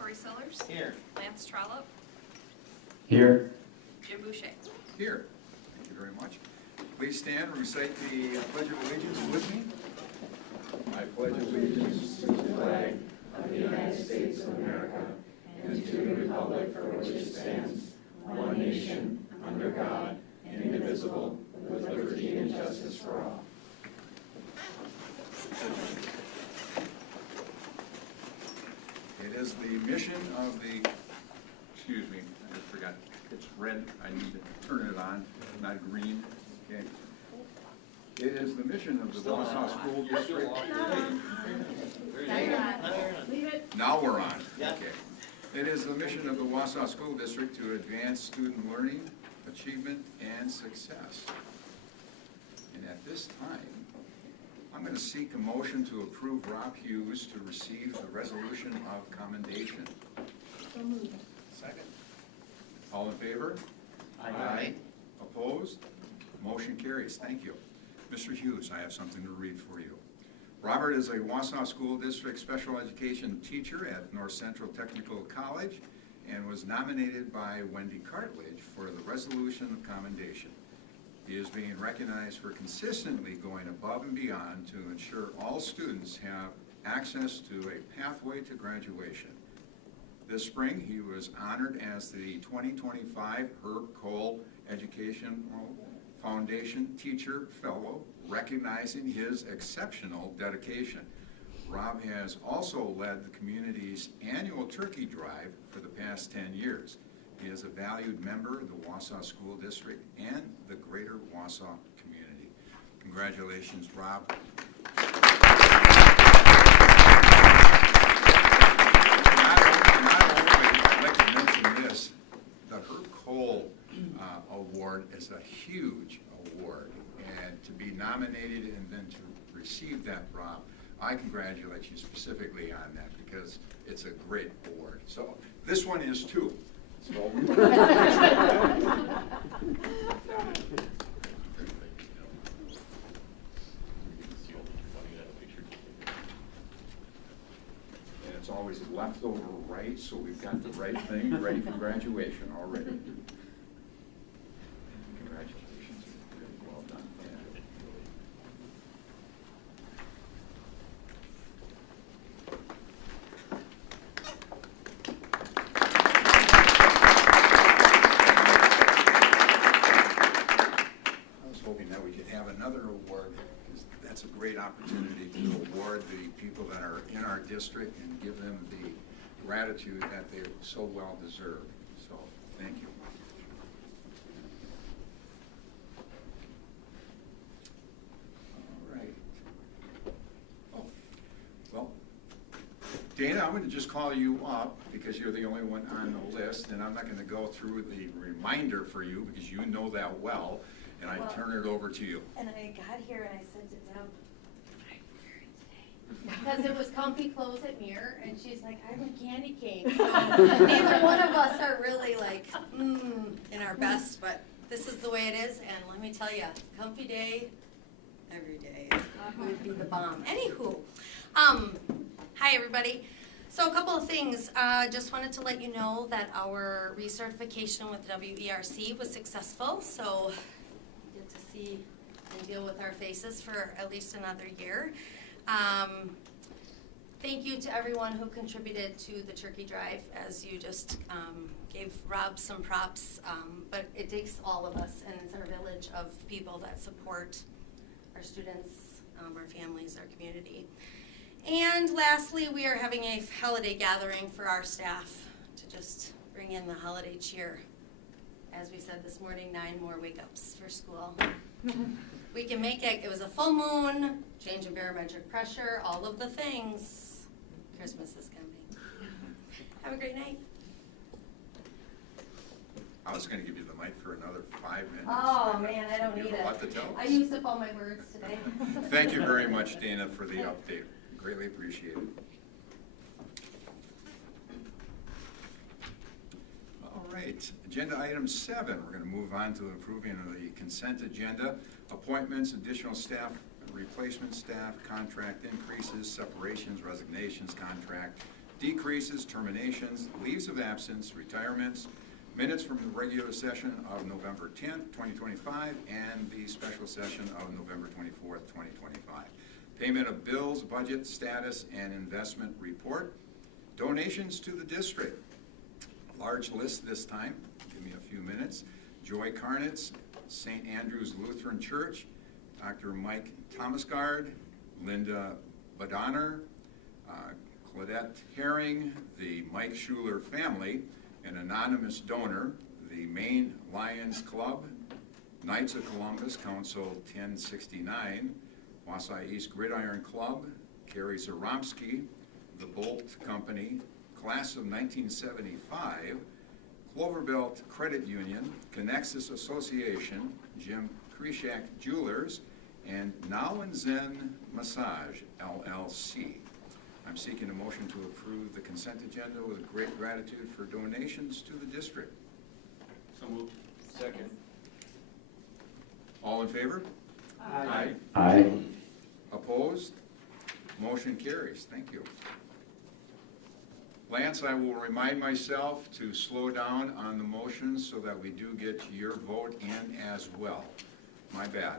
Corey Sellers. Here. Lance Trollope. Here. Jim Boucher. Here. Thank you very much. Please stand and recite the Pledge of Allegiance with me. I pledge allegiance to the flag of the United States of America and to the republic for which it stands, one nation, under God, indivisible, with liberty and justice for all. It is the mission of the, excuse me, I just forgot, it's red, I need to turn it on, not green, okay. It is the mission of the Wausau School District. Now we're on, Yeah. okay. It is the mission of the Wausau School District to advance student learning, achievement, and success. And at this time, I'm going to seek a motion to approve Rob Hughes to receive the resolution of commendation. So moved. Second. All in favor? Aye. Opposed? Motion carries. Thank you. Mr. Hughes, I have something to read for you. Robert is a Wausau School District special education teacher at North Central Technical College and was nominated by Wendy Cartledge for the resolution of commendation. He is being recognized for consistently going above and beyond to ensure all students have access to a pathway to graduation. This spring, he was honored as the 2025 Herb Cole Educational Foundation Teacher Fellow, recognizing his exceptional dedication. Rob has also led the community's annual turkey drive for the past 10 years. He is a valued member of the Wausau School District and the greater Wausau community. Congratulations, Rob. I'd like to mention this, the Herb Cole Award is a huge award, and to be nominated and then to receive that, Rob, I congratulate you specifically on that because it's a great award. So this one is too. So and it's always left over right, so we've got the right thing ready for graduation already. Congratulations, really well done. Yeah. I was hoping that we could have another award, because that's a great opportunity to award the people that are in our district and give them the gratitude that they so well deserve. So, thank you. All right. Oh, well, Dana, I'm going to just call you up because you're the only one on the list, and I'm not going to go through the reminder for you because you know that well, and I turn it over to you. And I got here and I said to Deb, because it was comfy clothes at Mirror, and she's like, I have a candy cane. So neither one of us are really like, in our best, but this is the way it is, and let me tell you, comfy day, every day would be the bomb. Anywho, hi everybody. So a couple of things. Just wanted to let you know that our recertification with WERC was successful, so we get to see and deal with our faces for at least another year. Thank you to everyone who contributed to the turkey drive, as you just gave Rob some props, but it takes all of us, and it's our village of people that support our students, our families, our community. And lastly, we are having a holiday gathering for our staff to just bring in the holiday cheer. As we said this morning, 9 more wake-ups for school. We can make it. It was a full moon, change in barometric pressure, all of the things. Christmas is coming. Have a great night. I was going to give you the mic for another 5 minutes. Oh man, I don't You need have a it. lot to tell I us. used up all my words today. Thank you very much, Dana, for the update. Greatly appreciated. All right, agenda item 7. We're going to move on to approving of the consent agenda. Appointments, additional staff, replacement staff, contract increases, separations, resignations, contract decreases, terminations, leaves of absence, retirements, minutes from the regular session of November 10th, 2025, and the special session of November 24th, 2025. Payment of bills, budget status, and investment report. Donations to the district. Large list this time. Give me a few minutes. Joy Carnitz, St. Andrew's Lutheran Church, Dr. Mike Thomasgard, Linda Badonner, Claudette Herring, the Mike Schuler family, an anonymous donor, the Maine Lions Club, Knights of Columbus, Council 1069, Wausau East Gridiron Club, Carrie Zaromsky, the Bolt Company, Class of 1975, Cloverbelt Credit Union, Connexus Association, Jim Krishak Jewelers, and Now and Zen Massage, LLC. I'm seeking a motion to approve the consent agenda with great gratitude for donations to the district. So moved. Second. All in favor? Aye. Aye. Opposed? Motion carries. Thank you. Lance, I will remind myself to slow down on the motions so that we do get your vote in as well. My bad.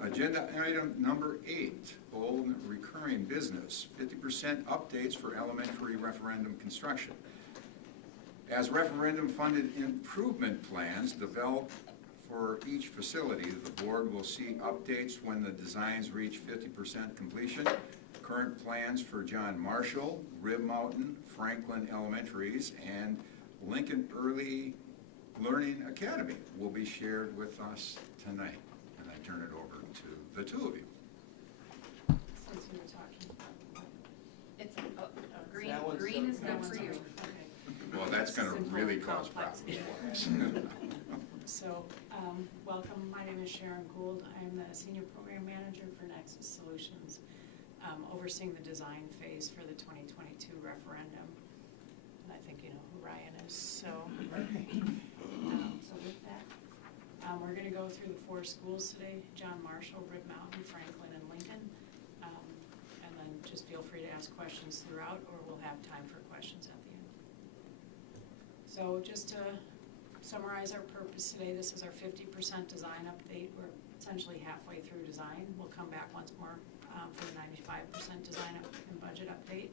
Agenda item number 8, old recurring business, 50% updates for elementary referendum construction. As referendum-funded improvement plans develop for each facility, the board will see updates when the designs reach 50% completion. Current plans for John Marshall, Rib Mountain, Franklin Elementaries, and Lincoln Early Learning Academy will be shared with us tonight. And I turn it over to the two of you. Since we were talking. It's, green, That one's green is That not one's for you. okay. Well, that's gonna Simple really and cause complex. problems for us. So, welcome, my name is Sharon Gould. I'm the Senior Program Manager for Nexus Solutions, overseeing the design phase for the 2022 referendum. And I think you know who Ryan is, so. So with that, we're gonna go through the 4 schools today: John Marshall, Rib Mountain, Franklin, and Lincoln. And then just feel free to ask questions throughout, or we'll have time for questions at the end. So just to summarize our purpose today, this is our 50% design update. We're essentially halfway through design. We'll come back once more for the 95% design and budget update.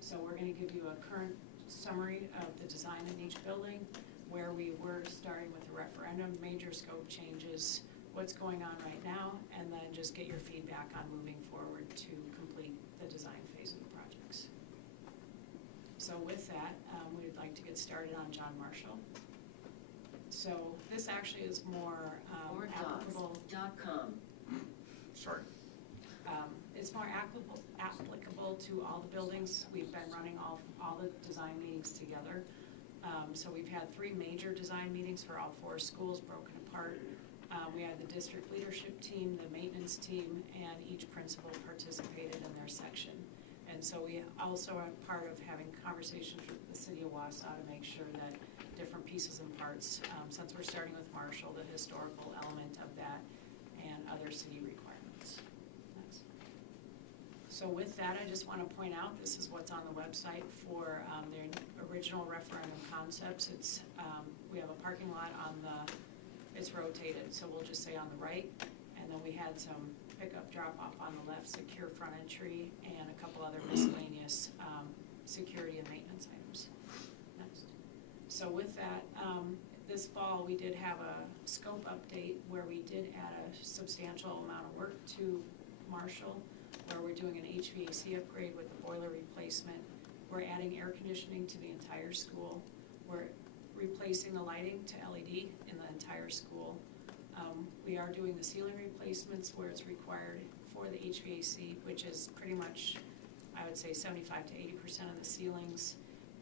So we're going to give you a current summary of the design in each building, where we were starting with the referendum, major scope changes, what's going on right now, and then just get your feedback on moving forward to complete the design phase of the projects. So with that, we'd like to get started on John Marshall. So this actually is more applicable. Or.com. Sorry. It's more applicable to all the buildings. We've been running all the design meetings together. So we've had 3 major design meetings for all 4 schools broken apart. We had the district leadership team, the maintenance team, and each principal participated in their section. And so we also are part of having conversations with the city of Wausau to make sure that different pieces and parts, since we're starting with Marshall, the historical element of that, and other city requirements. Next. So with that, I just want to point out, this is what's on the website for their original referendum concepts. It's we have a parking lot on it's rotated, so we'll just say on the right, and then we had some pickup drop-off on the left, secure front entry, and a couple other miscellaneous security and maintenance items. Next. So with that, this fall we did have a scope update where we did add a substantial amount of work to Marshall, where we're doing an HVAC upgrade with the boiler replacement. We're adding air conditioning to the entire school. We're replacing the lighting to LED in the entire school. We are doing the ceiling replacements where it's required for the HVAC, which is pretty much, I would say, 75 to 80% of the ceilings,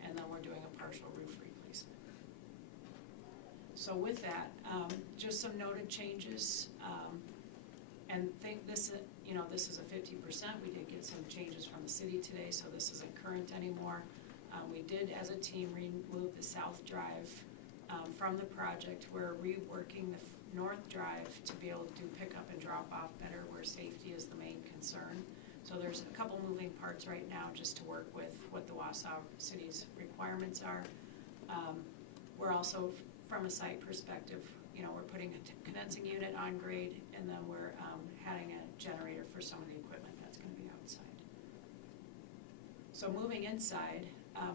and then we're doing a partial roof replacement. So with that, just some noted changes, and think this, this is a 50%. We did get some changes from the city today, so this isn't current anymore. We did, as a team, remove the south drive from the project. We're reworking the north drive to be able to do pickup and drop off better, where safety is the main concern. So there's a couple moving parts right now just to work with what the Wausau city's requirements are. We're also, from a site perspective, we're putting a condensing unit on grade, and then we're adding a generator for some of the equipment that's gonna be outside. So moving inside,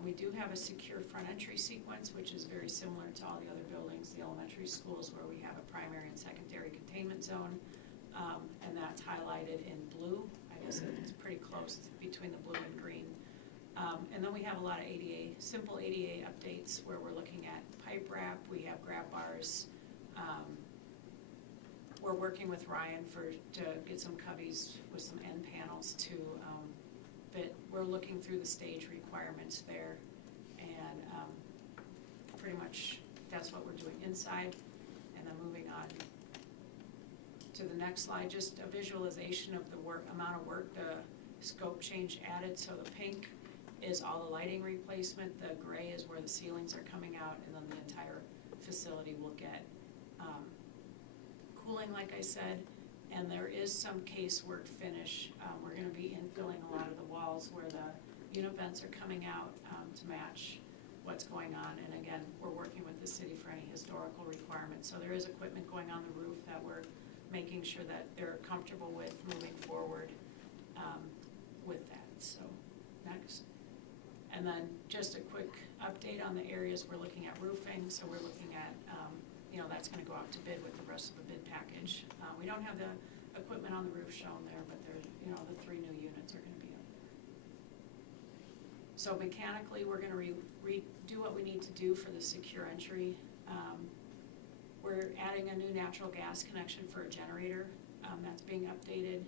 we do have a secure front entry sequence, which is very similar to all the other buildings, the elementary schools, where we have a primary and secondary containment zone, and that's highlighted in blue. I guess it's pretty close between the blue and green. And then we have a lot of simple ADA updates where we're looking at pipe wrap, we have grab bars. We're working with Ryan to get some cubbies with some end panels to fit. We're looking through the stage requirements there, and pretty much that's what we're doing inside. And then moving on to the next slide, just a visualization of the amount of work, the scope change added. So the pink is all the lighting replacement, the gray is where the ceilings are coming out, and then the entire facility will get cooling, like I said, and there is some casework finish. We're gonna be infilling a lot of the walls where the unit vents are coming out to match what's going on, and again, we're working with the city for any historical requirements. So there is equipment going on the roof that we're making sure that they're comfortable with moving forward with that. So next. And then just a quick update on the areas we're looking at roofing. So we're looking at, that's gonna go out to bid with the rest of the bid package. We don't have the equipment on the roof shown there, but there's, the 3 new units are gonna be up. So mechanically, we're gonna redo what we need to do for the secure entry. We're adding a new natural gas connection for a generator, that's being updated.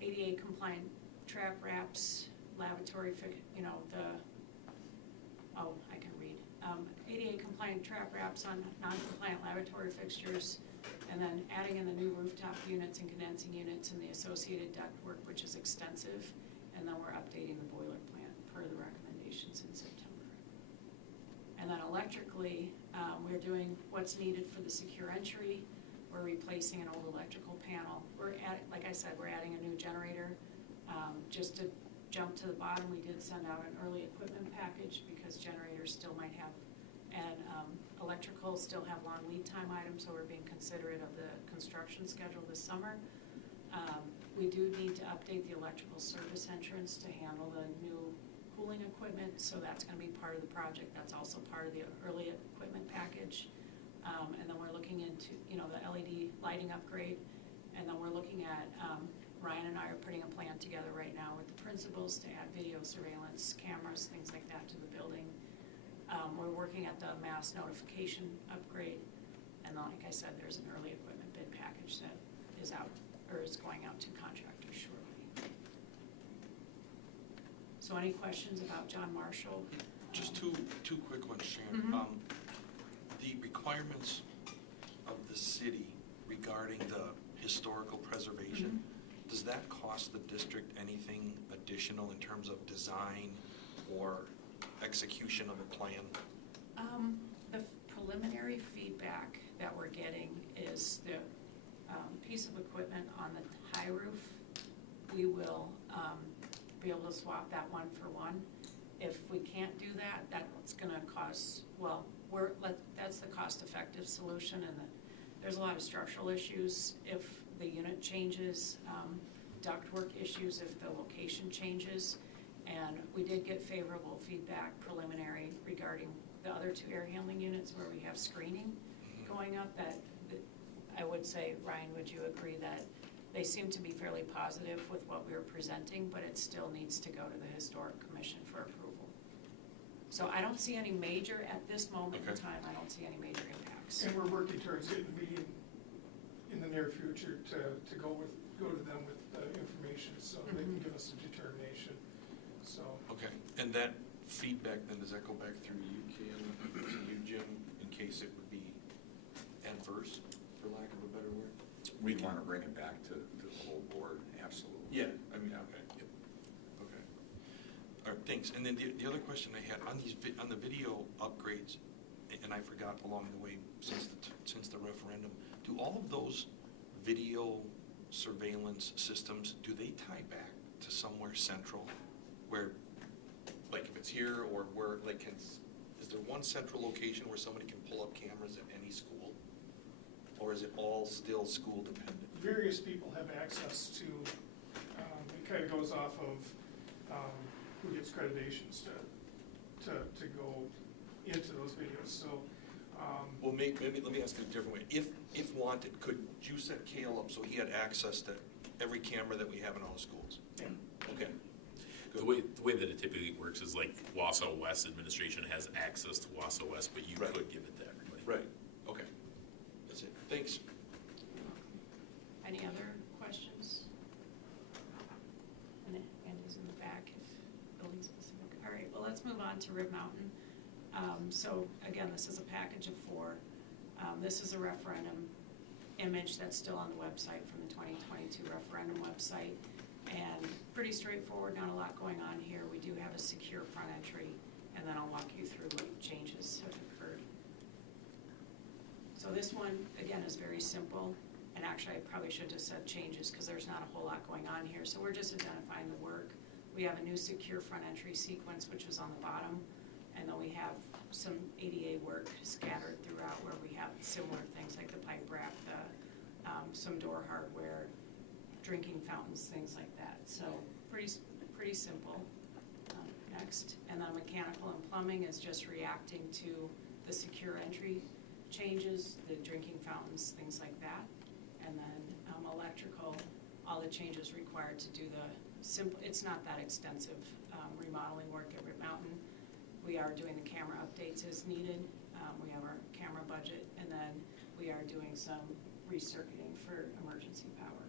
ADA compliant trap wraps, lavatory, I can read. ADA compliant trap wraps on non-compliant lavatory fixtures, and then adding in the new rooftop units and condensing units and the associated ductwork, which is extensive, and then we're updating the boiler plant per the recommendations in September. And then electrically, we're doing what's needed for the secure entry. We're replacing an old electrical panel. Like I said, we're adding a new generator. Just to jump to the bottom, we did send out an early equipment package because generators still might have, and electrical still have long lead time items, so we're being considerate of the construction schedule this summer. We do need to update the electrical service entrance to handle the new cooling equipment, so that's gonna be part of the project. That's also part of the early equipment package. And then we're looking into, the LED lighting upgrade, and then we're looking at, Ryan and I are putting a plan together right now with the principals to add video surveillance cameras, things like that to the building. We're working at the mass notification upgrade, and then, like I said, there's an early equipment bid package that is out, or is going out to contractors shortly. So any questions about John Marshall? Just two quick ones, Sharon. Mhm. The requirements of the city regarding the historical preservation, does that cost the district anything additional in terms of design or execution of a plan? The preliminary feedback that we're getting is the piece of equipment on the high roof. We will be able to swap that one for one. If we can't do that, that's gonna cost, that's the cost-effective solution, and there's a lot of structural issues if the unit changes, ductwork issues if the location changes, and we did get favorable feedback preliminary regarding the other 2 air handling units where we have screening going up. That I would say, Ryan, would you agree that they seem to be fairly positive with what we were presenting, but it still needs to go to the Historic Commission for approval. So I don't see any major, at this moment in time, I don't see any major impacts. And we're working towards getting a meeting in the near future to go to them with the information so they can give us a determination, so. Okay, and that feedback then, does that go back through you, Kim, to you, Jim, in case it would be adverse, for lack of a better word? We'd want to bring it back to the whole board, absolutely. Yeah, I mean, okay. Okay. All right, thanks. And then the other question I had, on the video upgrades, and I forgot along the way since the referendum, do all of those video surveillance systems, do they tie back to somewhere central? Where, like if it's here or where, like is there one central location where somebody can pull up cameras at any school? Or is it all still school dependent? Various people have access to, it kind of goes off of who gets accreditations to go into those videos, so. Well, maybe let me ask it a different way. If wanted, could you set Kale up so he had access to every camera that we have in all the schools? Yeah. Okay. The way that it typically works is like Wausau West administration has access to Wausau West, but you Right. could give it to everybody. Right, okay. That's it. Thanks. Any other questions? And Andy's in the back if building specific. All right, well, let's move on to Rib Mountain. So again, this is a package of 4. This is a referendum image that's still on the website from the 2022 referendum website. And pretty straightforward, not a lot going on here. We do have a secure front entry, and then I'll walk you through what changes have occurred. So this one, again, is very simple. And actually, I probably should have said changes because there's not a whole lot going on here. So we're just identifying the work. We have a new secure front entry sequence, which is on the bottom. And then we have some ADA work scattered throughout where we have similar things like the pipe wrap, some door hardware, drinking fountains, things like that. So pretty simple. Next. And then mechanical and plumbing is just reacting to the secure entry changes, the drinking fountains, things like that. And then electrical, all the changes required to do the simple, it's not that extensive remodeling work at Rib Mountain. We are doing the camera updates as needed. We have our camera budget, and then we are doing some recircuiting for emergency power.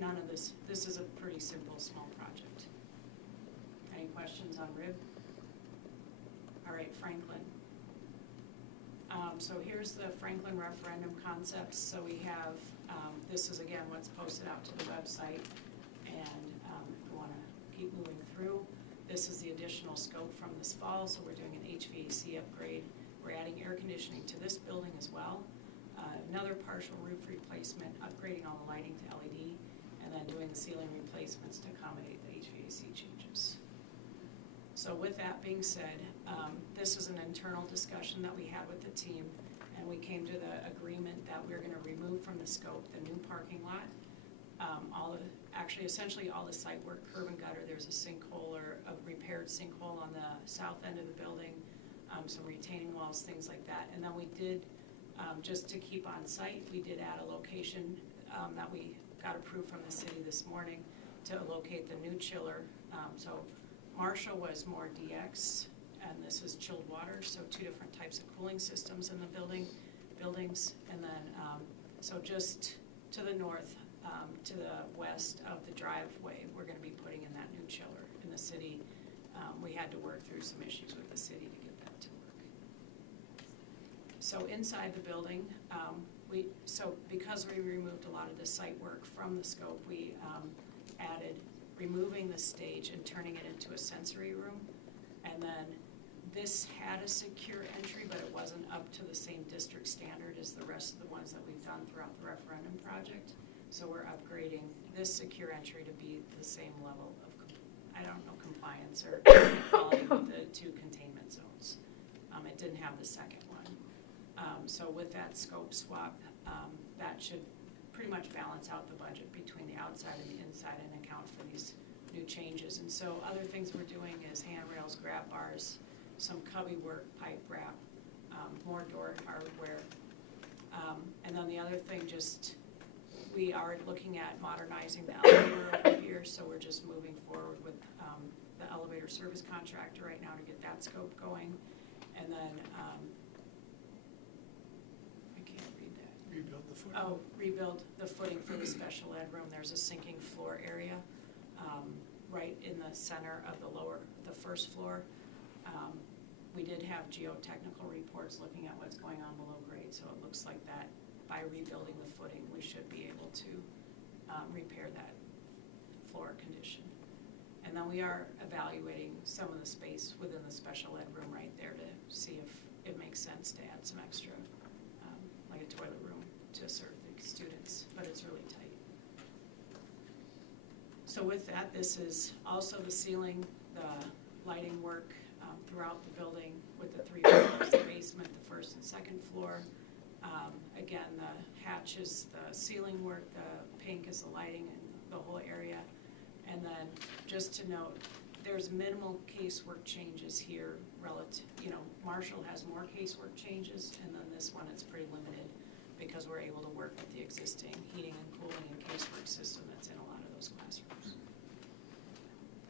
None of this is a pretty simple, small project. Any questions on Rib? All right, Franklin. So here's the Franklin referendum concepts. So we have, this is again what's posted out to the website, and we want to keep moving through. This is the additional scope from this fall, so we're doing an HVAC upgrade. We're adding air conditioning to this building as well. Another partial roof replacement, upgrading all the lighting to LED, and then doing the ceiling replacements to accommodate the HVAC changes. So with that being said, this is an internal discussion that we had with the team, and we came to the agreement that we're going to remove from the scope the new parking lot. Essentially all the site work, curb and gutter. There's a sinkhole or a repaired sinkhole on the south end of the building, some retaining walls, things like that. And then we did, just to keep on site, we did add a location that we got approved from the city this morning to locate the new chiller. So Marshall was more DX, and this is chilled water, so 2 different types of cooling systems in the buildings. And then, so just to the north, to the west of the driveway, we're going to be putting in that new chiller in the city. We had to work through some issues with the city to get that to work. So inside the building, because we removed a lot of the site work from the scope, we added removing the stage and turning it into a sensory room. And then this had a secure entry, but it wasn't up to the same district standard as the rest of the ones that we've done throughout the referendum project. So we're upgrading this secure entry to be the same level of, compliance or equality with the 2 containment zones. It didn't have the second one. So with that scope swap, that should pretty much balance out the budget between the outside and the inside and account for these new changes. And so other things we're doing is handrails, grab bars, some cubby work, pipe wrap, more door hardware. And then the other thing, we are looking at modernizing the elevator over here, so we're just moving forward with the elevator service contractor right now to get that scope going. And then, I can't read that. Rebuild the footing. Oh, rebuild the footing for the special ed room. There's a sinking floor area right in the center of the first floor. We did have geotechnical reports looking at what's going on below grade, so it looks like that by rebuilding the footing, we should be able to repair that floor condition. And then we are evaluating some of the space within the special ed room right there to see if it makes sense to add some extra, like a toilet room to serve the students, but it's really tight. So with that, this is also the ceiling, the lighting work throughout the building with the 3 floors, the basement, the first and second floor. Again, the hatches, the ceiling work, the pink is the lighting in the whole area. And then just to note, there's minimal casework changes here relative, Marshall has more casework changes, and then this one, it's pretty limited because we're able to work with the existing heating and cooling and casework system that's in a lot of those classrooms.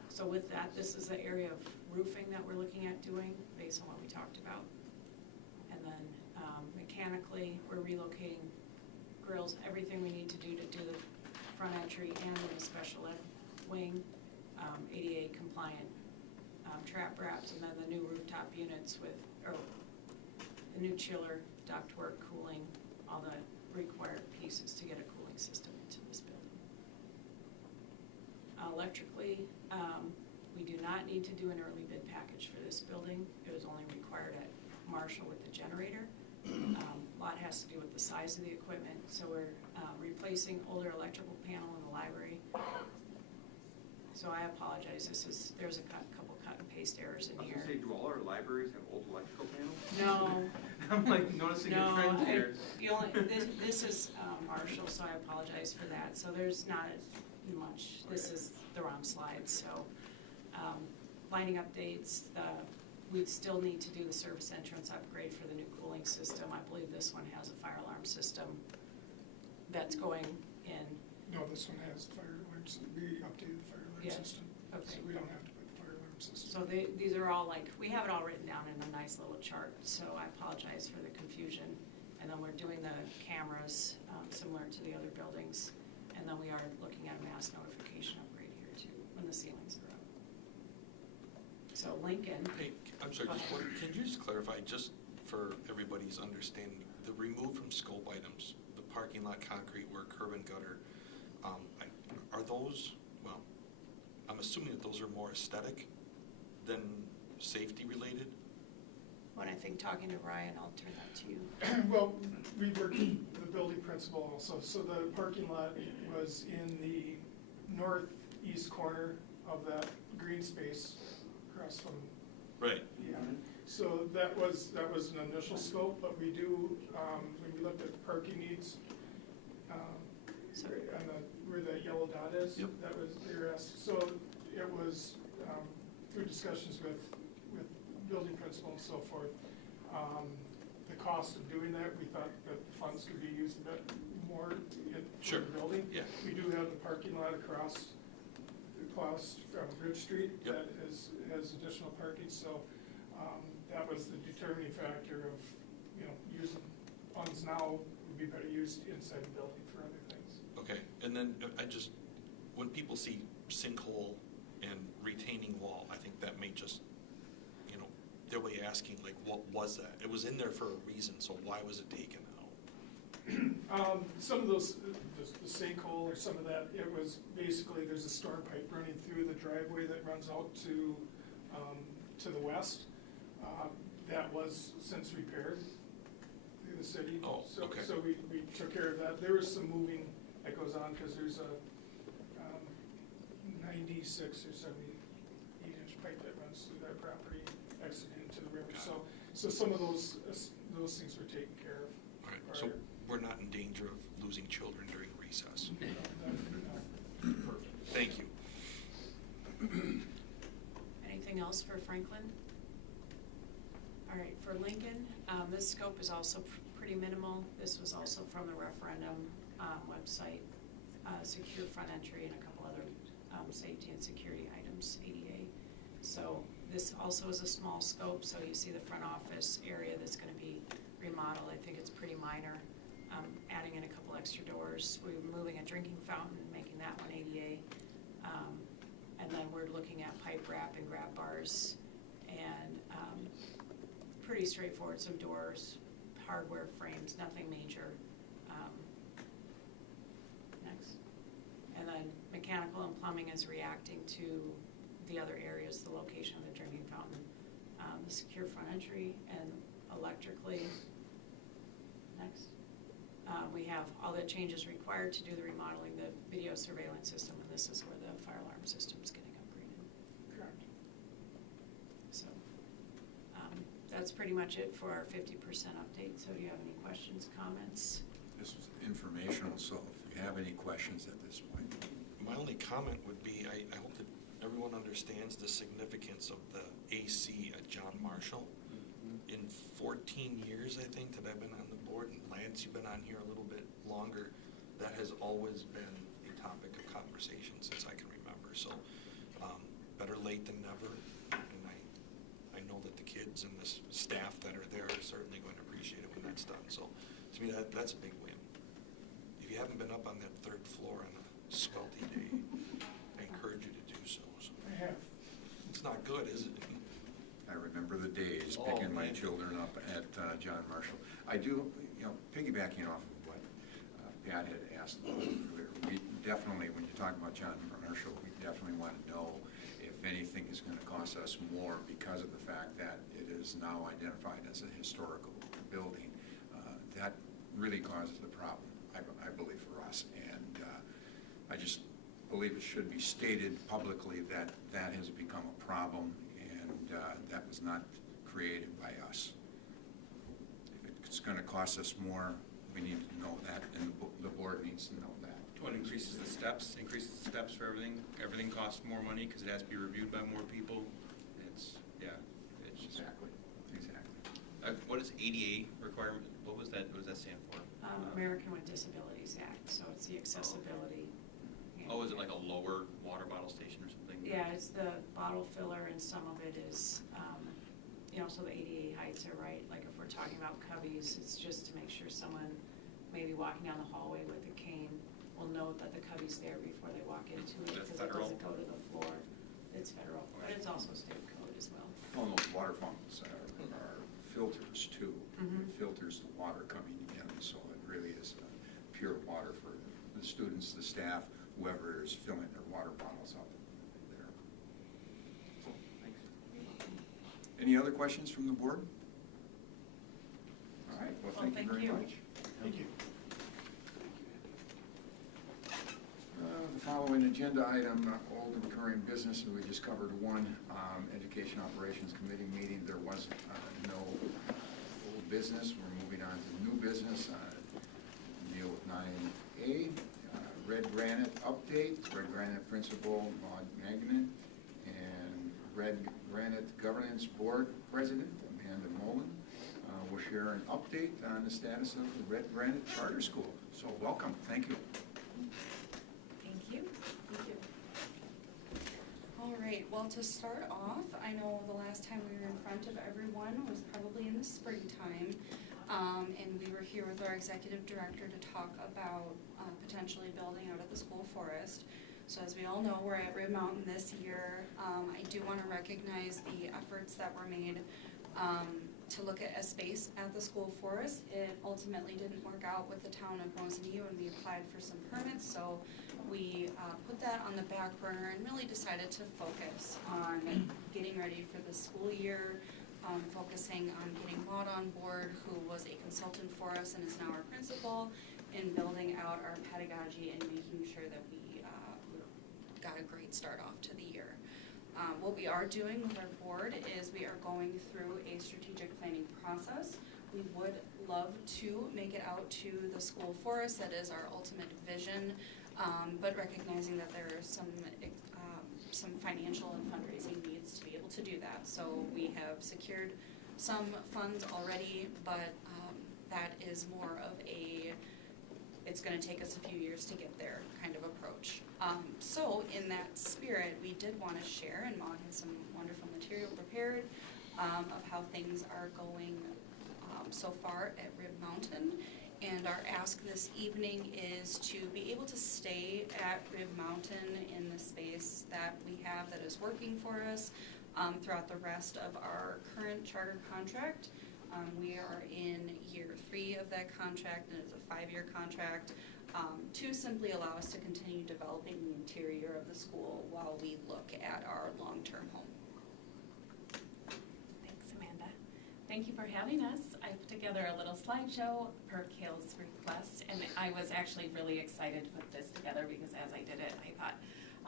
So with that, this is the area of roofing that we're looking at doing based on what we talked about. And then mechanically, we're relocating grills, everything we need to do the front entry and in the special ed wing, ADA compliant trap wraps, and then the new rooftop units with, the new chiller, ductwork, cooling, all the required pieces to get a cooling system into this building. Electrically, we do not need to do an early bid package for this building. It was only required at Marshall with the generator. A lot has to do with the size of the equipment, so we're replacing older electrical panel in the library. So I apologize, there's a couple cut and paste errors in I was here. gonna say, do all our libraries have old electrical panels? No, I'm like noticing a trend here. This is Marshall, so I apologize for that. So there's not as much. This is the wrong slide. So lighting updates, we still need to do the service entrance upgrade for the new cooling system. I believe this one has a fire alarm system that's going in. No, this one has fire alarms. We updated the fire alarm Yeah. system. Okay. So we don't have to put the fire alarm system. So these are all we have it all written down in a nice little chart, so I apologize for the confusion. And then we're doing the cameras similar to the other buildings. And then we are looking at a mass notification upgrade here too, when the ceilings are up. So Lincoln. Hey, I'm sorry, Go just ahead. can you just clarify, just for everybody's understanding, the remove from scope items, the parking lot concrete work, curb and gutter, are those, well, I'm assuming that those are more aesthetic than safety related? When I think talking to Ryan, I'll turn that to you. Well, we worked with the building principal also. So the parking lot was in the northeast corner of that green space across from, Right. yeah. So that was an initial scope, but we do, when we looked at the parking needs, So- where the yellow dot is, Yep. that was, they were asked. So it was through discussions with building principal and so forth. The cost of doing that, we thought that funds could be used a bit more for Sure. the building. Yeah. We do have the parking lot across from Bridge Street Yep. that has additional parking, so that was the determining factor of, using funds now would be better used inside the building for other things. Okay, and then when people see sinkhole and retaining wall, I think that may just, they'll be asking, what was that? It was in there for a reason, so why was it taken out? Some of those, the sinkhole or some of that, it was basically, there's a storm pipe running through the driveway that runs out to the west. That was since repaired through the city. Oh, okay. So we took care of that. There is some moving that goes on because there's a 96 or 78-inch pipe that runs through that property exiting into the river. Got So some of those things were taken care of. All right, so prior. we're not in danger of losing children during recess. No. Perfect, thank you. Anything else for Franklin? All right, for Lincoln, this scope is also pretty minimal. This was also from the referendum website, secure front entry and a couple other safety and security items, ADA. So this also is a small scope, so you see the front office area that's going to be remodeled. I think it's pretty minor. Adding in a couple extra doors. We're moving a drinking fountain, making that one ADA. And then we're looking at pipe wrap and grab bars and pretty straightforward, some doors, hardware frames, nothing major. Next. And then mechanical and plumbing is reacting to the other areas, the location of the drinking fountain, the secure front entry, and electrically. Next. We have all the changes required to do the remodeling, the video surveillance system, and this is where the fire system's getting upgraded. Correct. So, that's pretty much it for our 50% update. So do you have any questions, comments? This was informational, so if you have any questions at this point. My only comment would be, I hope that everyone understands the significance of the AC at John Marshall. In 14 years, I think, that I've been on the board, and Lance, you've been on here a little bit longer, that has always been a topic of conversation since I can remember. So, better late than never, and I know that the kids and the staff that are there are certainly going to appreciate it when that's done. So, to me, that's a big win. If you haven't been up on that third floor on a swelty day, I encourage you to do so. I have. It's not good, is it? I remember the days Oh, picking my man. children up at John Marshall. I do, piggybacking off of what Pat had asked earlier, we definitely, when you talk about John Marshall, we definitely want to know if anything is going to cost us more because of the fact that it is now identified as a historical building. That really causes the problem, I believe, for us. And I just believe it should be stated publicly that that has become a problem, and that was not created by us. If it's going to cost us more, we need to know that, and the board needs to know that. Well, it increases the steps for everything. Everything costs more money because it has to be reviewed by more people. It's just. Exactly. What is ADA requirement? What was that stand for? American with Disabilities Act, so it's the accessibility. Oh, is it like a lower water bottle station or something? Yeah, it's the bottle filler, and some of it is, so the ADA heights are right. Like if we're talking about cubbies, it's just to make sure someone maybe walking down the hallway with a cane will note that the cubby's there before they walk into it, Is that because it federal? doesn't go to the floor. It's federal, but it's also state code as well. Well, those water fountains are filters too. Mhm. It filters the water coming in, so it really is pure water for the students, the staff, whoever is filling their water bottles up there. Thanks. Any other questions from the board? All right, well, thank you thank very you. much. Thank you. The following agenda item, old and recurring business, and we just covered one, Education Operations Committee meeting. There was no old business. We're moving on to new business. Deal with 9A, Red Granite update, Red Granite Principal Maud Magnan, and Red Granite Governance Board President Amanda Mullen will share an update on the status of the Red Granite Charter School. So welcome, thank you. Thank you. Thank you. All right, well, to start off, I know the last time we were in front of everyone was probably in the springtime. And we were here with our executive director to talk about potentially building out at the school forest. So as we all know, we're at Rib Mountain this year. I do want to recognize the efforts that were made to look at a space at the school forest. It ultimately didn't work out with the town of Mosinee when we applied for some permits, so we put that on the back burner and really decided to focus on getting ready for the school year, focusing on getting Maud on board, who was a consultant for us and is now our principal, in building out our pedagogy and making sure that we got a great start off to the year. What we are doing with our board is we are going through a strategic planning process. We would love to make it out to the school forest. That is our ultimate vision, but recognizing that there are some financial and fundraising needs to be able to do that. So we have secured some funds already, but that is more of it's going to take us a few years to get there kind of approach. So in that spirit, we did want to share, and Maud has some wonderful material prepared of how things are going so far at Rib Mountain. And our ask this evening is to be able to stay at Rib Mountain in the space that we have that is working for us throughout the rest of our current charter contract. We are in year 3 of that contract, and it's a 5-year contract to simply allow us to continue developing the interior of the school while we look at our long-term home. Thanks, Amanda. Thank you for having us. I put together a little slideshow per Kayle's request, and I was actually really excited to put this together because as I did it, I thought,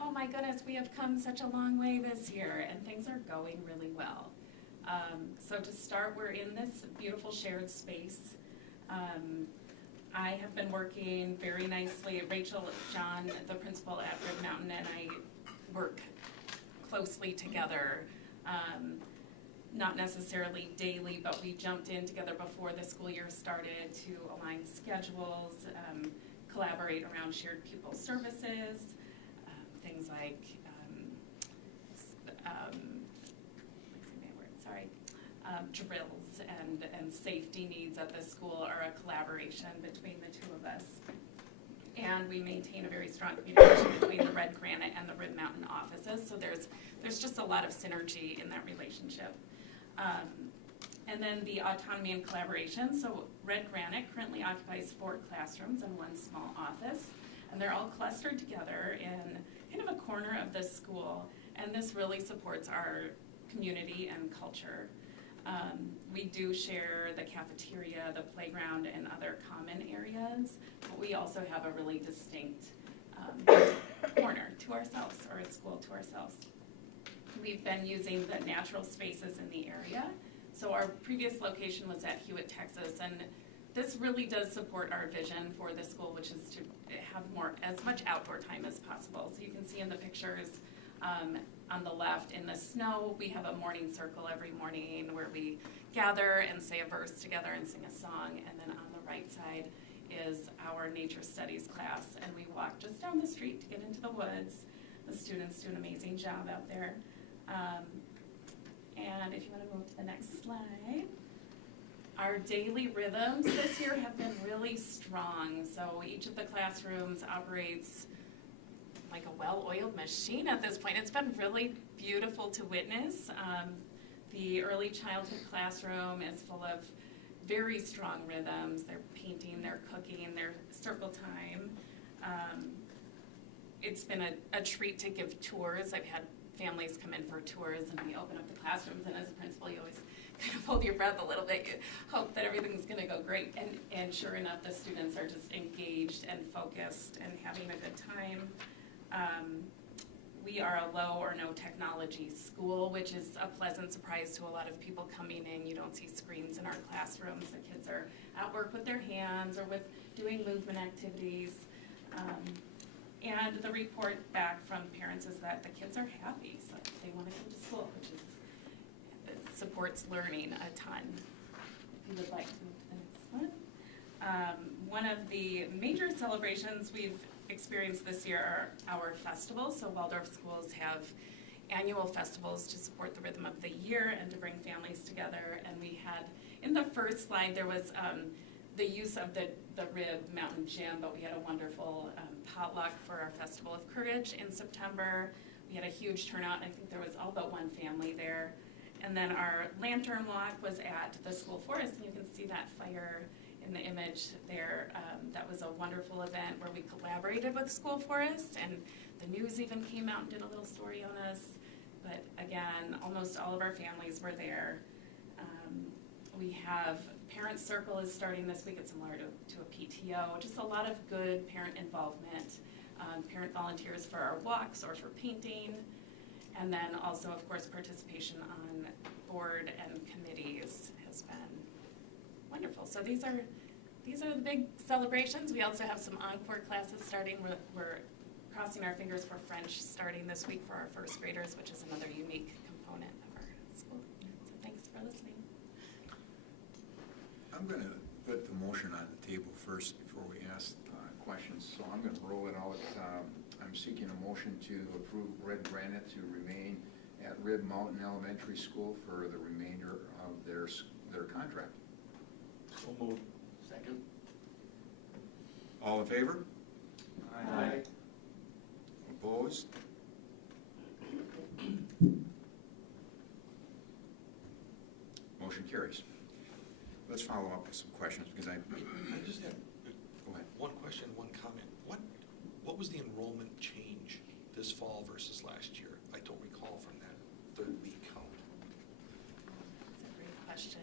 oh my goodness, we have come such a long way this year, and things are going really well. So to start, we're in this beautiful shared space. I have been working very nicely. Rachel, John, the principal at Red Mountain, and I work closely together. Not necessarily daily, but we jumped in together before the school year started to align schedules, collaborate around shared pupil services, things like drills and safety needs at the school are a collaboration between the two of us. And we maintain a very strong communication between the Red Granite and the Red Mountain offices, so there's just a lot of synergy in that relationship. And then the autonomy and collaboration. So Red Granite currently occupies 4 classrooms and 1 small office, and they're all clustered together in kind of a corner of the school, and this really supports our community and culture. We do share the cafeteria, the playground, and other common areas, but we also have a really distinct corner to ourselves, or a school to ourselves. We've been using the natural spaces in the area. So our previous location was at Hewitt, Texas, and this really does support our vision for the school, which is to have as much outdoor time as possible. So you can see in the pictures on the left, in the snow, we have a morning circle every morning where we gather and say a verse together and sing a song. And then on the right side is our nature studies class, and we walk just down the street to get into the woods. The students do an amazing job out there. And if you want to move to the next slide. Our daily rhythms this year have been really strong. So each of the classrooms operates like a well-oiled machine at this point. It's been really beautiful to witness. The early childhood classroom is full of very strong rhythms. They're painting, they're cooking, they're circle time. It's been a treat to give tours. I've had families come in for tours, and we open up the classrooms, and as a principal, you always kind of hold your breath a little bit. You hope that everything's going to go great, and sure enough, the students are just engaged and focused and having a good time. We are a low or no technology school, which is a pleasant surprise to a lot of people coming in. You don't see screens in our classrooms. The kids are at work with their hands or with doing movement activities. And the report back from parents is that the kids are happy, so they want to come to school, which it supports learning a ton. If you would like to move to the next one. One of the major celebrations we've experienced this year are our festivals. So Waldorf schools have annual festivals to support the rhythm of the year and to bring families together. And we had, in the first slide, there was the use of the Rib Mountain Gym, but we had a wonderful potluck for our Festival of Courage in September. We had a huge turnout. I think there was all but one family there. And then our lantern walk was at the school forest, and you can see that fire in the image there. That was a wonderful event where we collaborated with school forest, and the news even came out and did a little story on us. But again, almost all of our families were there. We have Parent Circle is starting this week. It's similar to a PTO. Just a lot of good parent involvement, parent volunteers for our walks or for painting, and then also, of course, participation on board and committees has been wonderful. So these are the big celebrations. We also have some encore classes starting. We're crossing our fingers for French starting this week for our first graders, which is another unique component of our school. So thanks for listening. I'm going to put the motion on the table first before we ask questions. So I'm going to roll it out. I'm seeking a motion to approve Red Granite to remain at Rib Mountain Elementary School for the remainder of their contract. So moved. Second. All in favor? Aye. Opposed? Motion carries. Let's follow up with some questions because I just have go ahead. one question, one comment. What was the enrollment change this fall versus last year? I don't recall from that third week count. That's a great question.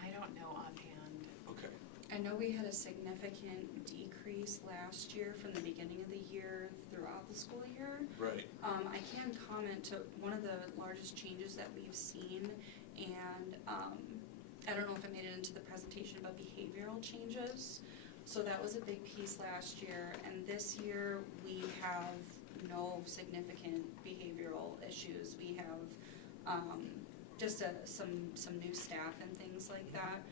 I don't know offhand. Okay. And know we had a significant decrease last year from the beginning of the year throughout the school year. Right. I can comment to one of the largest changes that we've seen, and I don't know if I made it into the presentation, but behavioral changes. So that was a big piece last year, and this year we have no significant behavioral issues. We have just some new staff and things like that,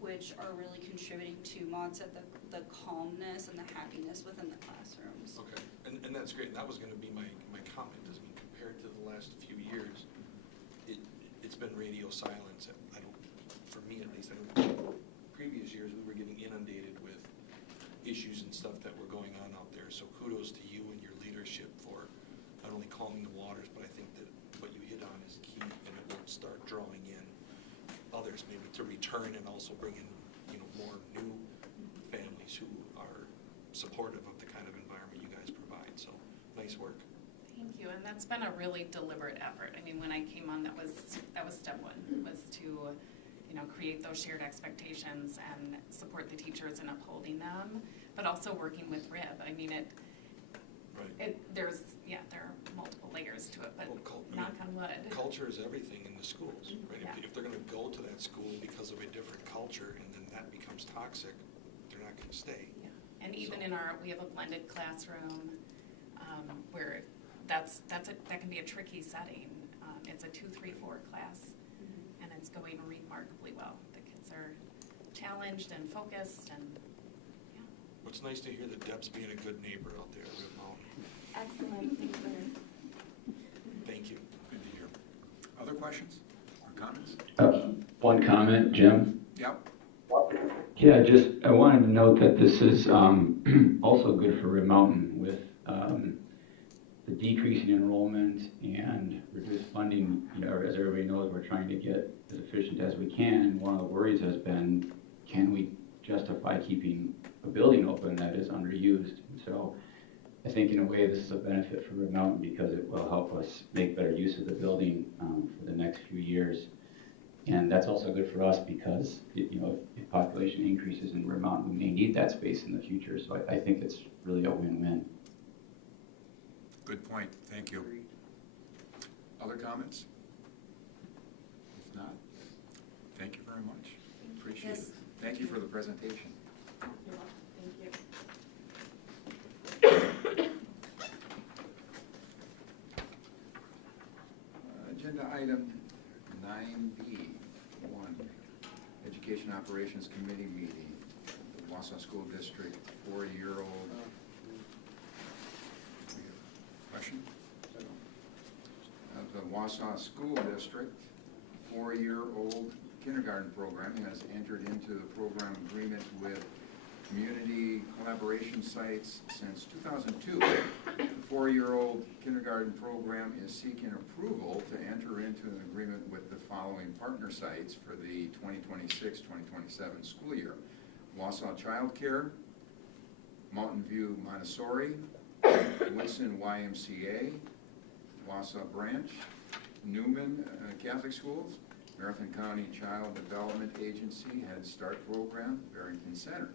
which are really contributing to, Maud said, the calmness and the happiness within the classrooms. Okay, and that's great. That was gonna be my comment, is compared to the last few years, it's been radio silence. For me at least, previous years, we were getting inundated with issues and stuff that were going on out there. So kudos to you and your leadership for not only calming the waters, but I think that what you hit on is key, and it will start drawing in others maybe to return, and also bring in, more new families who are supportive of the kind of environment you guys provide. So nice work. Thank you, and that's been a really deliberate effort. I mean, when I came on, that was step one, was to, create those shared expectations and support the teachers in upholding them, but also working with RIB. I mean, there are multiple layers to it, but knock on wood. Culture is everything in the schools, right? Yeah. If they're gonna go to that school because of a different culture, and then that becomes toxic, they're not gonna stay. Yeah. And even we have a blended classroom, where that can be a tricky setting. It's a 2, 3, 4 class, and it's going remarkably well. The kids are challenged and focused, and yeah. Well, it's nice to hear that Deb's being a good neighbor out there at Rib Mountain. Excellent. Thank you. Good to hear. Other questions or comments? One comment, Jim. Yep. Yeah, I wanted to note that this is also good for Rib Mountain with the decrease in enrollment and reduced funding. As everybody knows, we're trying to get as efficient as we can. One of the worries has been, can we justify keeping a building open that is underused? So I think in a way this is a benefit for Rib Mountain, because it will help us make better use of the building for the next few years. And that's also good for us because, if population increases in Rib Mountain, we may need that space in the future. So I think it's really a win-win. Good point. Thank you. Other comments? If not, thank you very much. Appreciate it. Thank you for the presentation. You're welcome. Thank you. Agenda item 9B1, Education Operations Committee meeting, the Wausau School District 4-year-old. Question? The Wausau School District 4-year-old kindergarten program has entered into the program agreement with community collaboration sites since 2002. The 4-year-old kindergarten program is seeking approval to enter into an agreement with the following partner sites for the 2026-2027 school year: Wausau Child Care, Mountain View Montessori, Winston YMCA, Wausau Branch, Newman Catholic Schools, Marathon County Child Development Agency Head Start Program, Barrington Center.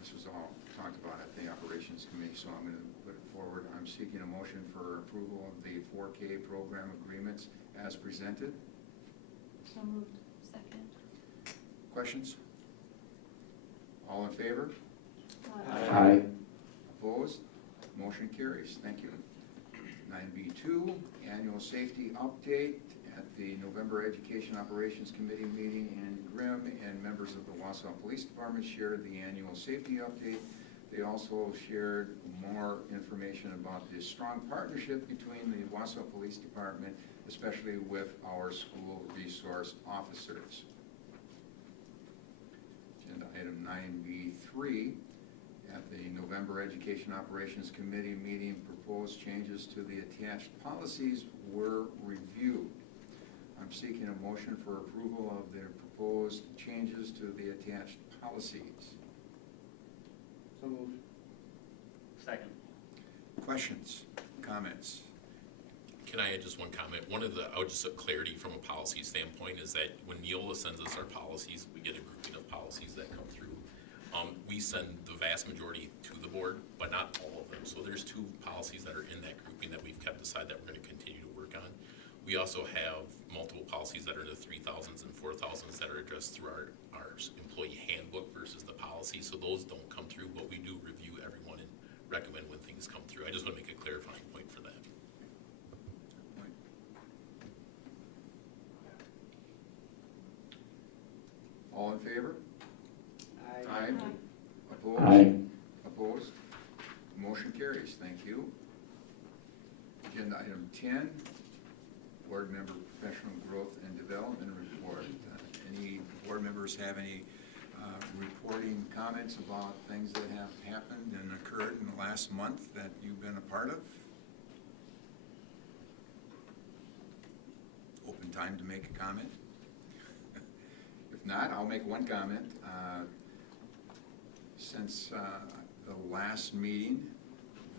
This was all talked about at the Operations Committee, so I'm going to put it forward. I'm seeking a motion for approval of the 4K program agreements as presented. So moved. Second. Questions? All in favor? Aye. Opposed? Motion carries. Thank you. 9B2, Annual Safety Update at the November Education Operations Committee meeting in Grimm, and members of the Wausau Police Department shared the annual safety update. They also shared more information about the strong partnership between the Wausau Police Department, especially with our school resource officers. Agenda item 9B3, at the November Education Operations Committee meeting, proposed changes to the attached policies were reviewed. I'm seeking a motion for approval of the proposed changes to the attached policies. So moved. Second. Questions, comments? Can I add just one comment? Just a clarity from a policy standpoint is that when Neola sends us our policies, we get a grouping of policies that come through. We send the vast majority to the board, but not all of them. So there's 2 policies that are in that grouping that we've kept aside that we're going to continue to work on. We also have multiple policies that are in the 3000s and 4000s that are addressed through our employee handbook versus the policy. So those don't come through, but we do review everyone and recommend when things come through. I just want to make a clarifying point for that. All in favor? Aye. Opposed? Aye. Opposed? Motion carries. Thank you. Agenda item 10, board member professional growth and development report. Any board members have any reporting comments about things that have happened and occurred in the last month that you've been a part of? Open time to make a comment. If not, I'll make one comment. Since the last meeting,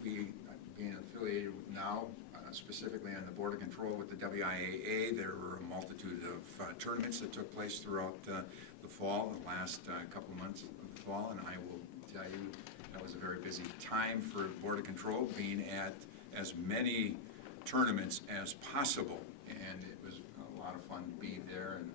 we, being affiliated now, specifically on the Board of Control with the WIAA, there were a multitude of tournaments that took place throughout the fall, the last couple months of the fall, and I will tell you that was a very busy time for the Board of Control, being at as many tournaments as possible, and it was a lot of fun to be there, and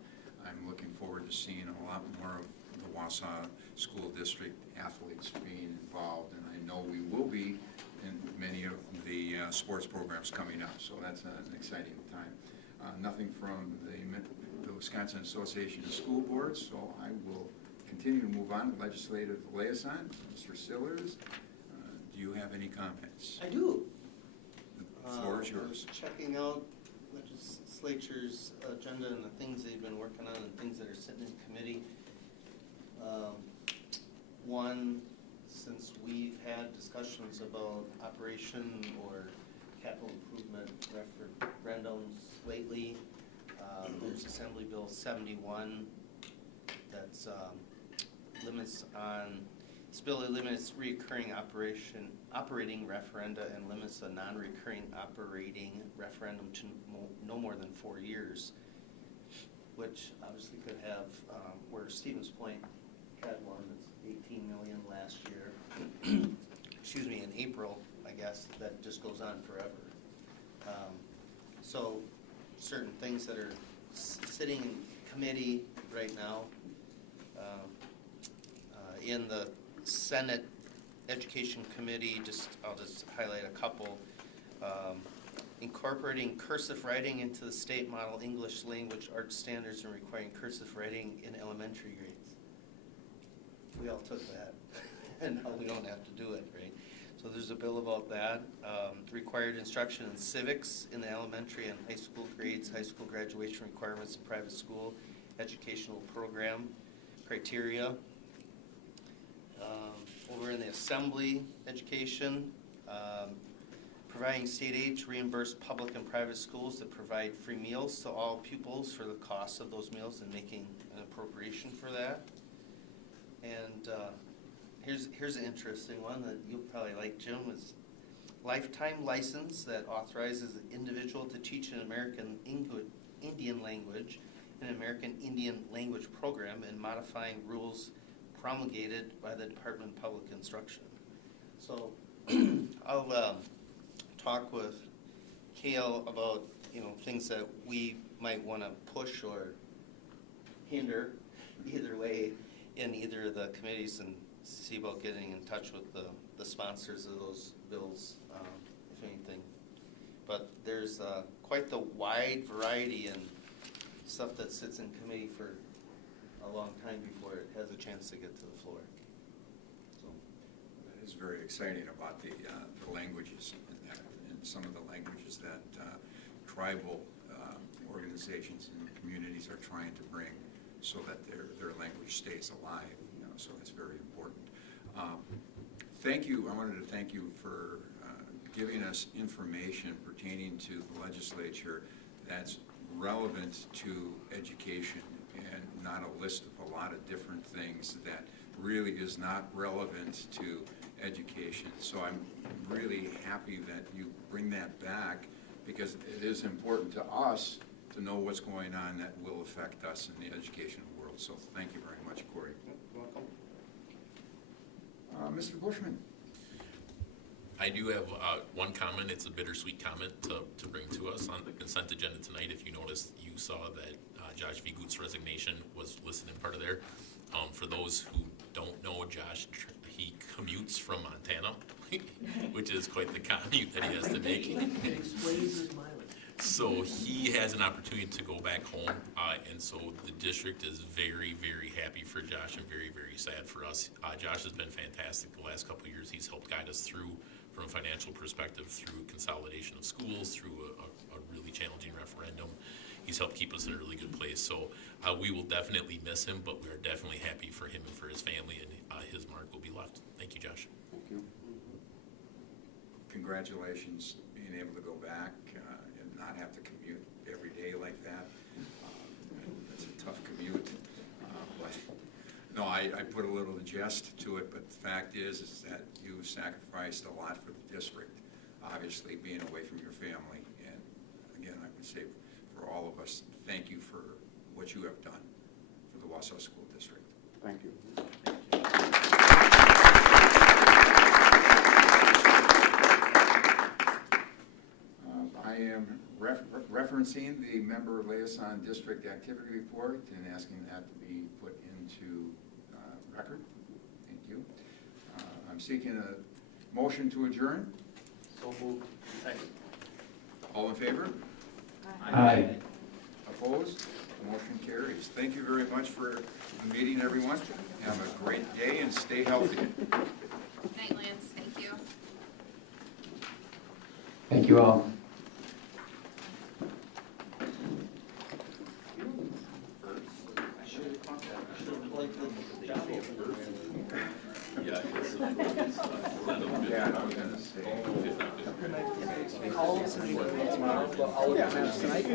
I'm looking forward to seeing a lot more of the Wausau School District athletes being involved, and I know we will be in many of the sports programs coming up, so that's an exciting time. Nothing from the Wisconsin Association of School Boards, so I will continue to move on to legislative liaison. Mr. Sillers, do you have any comments? I do. The floor is yours. Checking out legislature's agenda and the things they've been working on and things that are sitting in committee. One, since we've had discussions about operation or capital improvement referendums lately, there's Assembly Bill 71 that's limits on, this bill limits recurring operating referenda and limits a non-recurring operating referendum to no more than 4 years, which obviously could have, where Stevens Point had one that's 18 million last year, excuse me, in April, I guess, that just goes on forever. So certain things that are sitting in committee right now, in the Senate Education Committee, I'll just highlight a couple. Incorporating cursive writing into the state model English language arts standards and requiring cursive writing in elementary grades. We all took that, and now we don't have to do it, right? So there's a bill about that. Required instruction in civics in the elementary and high school grades, high school graduation requirements in private school, educational program criteria. Over in the assembly education, providing state aid to reimburse public and private schools that provide free meals to all pupils for the cost of those meals and making an appropriation for that. And here's an interesting one that you'll probably like, Jim, is lifetime license that authorizes an individual to teach an American Indian language in an American Indian language program and modifying rules promulgated by the Department of Public Instruction. So I'll talk with Kale about things that we might want to push or hinder either way in either of the committees and see about getting in touch with the sponsors of those bills, if anything. But there's quite the wide variety and stuff that sits in committee for a long time before it has a chance to get to the floor. So That is very exciting about the languages and some of the languages that tribal organizations and communities are trying to bring so that their language stays alive. So that's very important. Thank you. I wanted to thank you for giving us information pertaining to the legislature that's relevant to education and not a list of a lot of different things that really is not relevant to education. So I'm really happy that you bring that back because it is important to us to know what's going on that will affect us in the educational world. world. So thank you very much, Corey. You're welcome. Mr. Bushman? I do have one comment. It's a bittersweet comment to bring to us on the consent agenda tonight. If you noticed, you saw that Josh Vigut's resignation was listed in part of there. For those who don't know, Josh, he commutes from Montana, which is quite the commute that he has to make. It explains his mileage. So he has an opportunity to go back home, and so the district is very, very happy for Josh and very, very sad for us. Josh has been fantastic the last couple of years. He's helped guide us through, from a financial perspective, through consolidation of schools, through a really challenging referendum. He's helped keep us in a really good place. So we will definitely miss him, but we are definitely happy for him and for his family, and his mark will be left. Thank you, Josh. Thank you. Congratulations being able to go back and not have to commute every day like that. It's a tough commute. But no, I put a little jest to it, but the fact is that you've sacrificed a lot for the district, obviously being away from your family. And again, I would say for all of us, thank you for what you have done for the Wausau School District. Thank you. I am referencing the member liaison district activity report and asking that to be put into record. Thank you. I'm seeking a motion to adjourn. So moved. Second. All in favor? Aye. Opposed? Motion carries. Thank you very much for the meeting, everyone. Have a great day and stay healthy. Night, Lance, thank you. Thank you all. Yeah, I was gonna say. All of a sudden, tomorrow, but I'll look at maps tonight.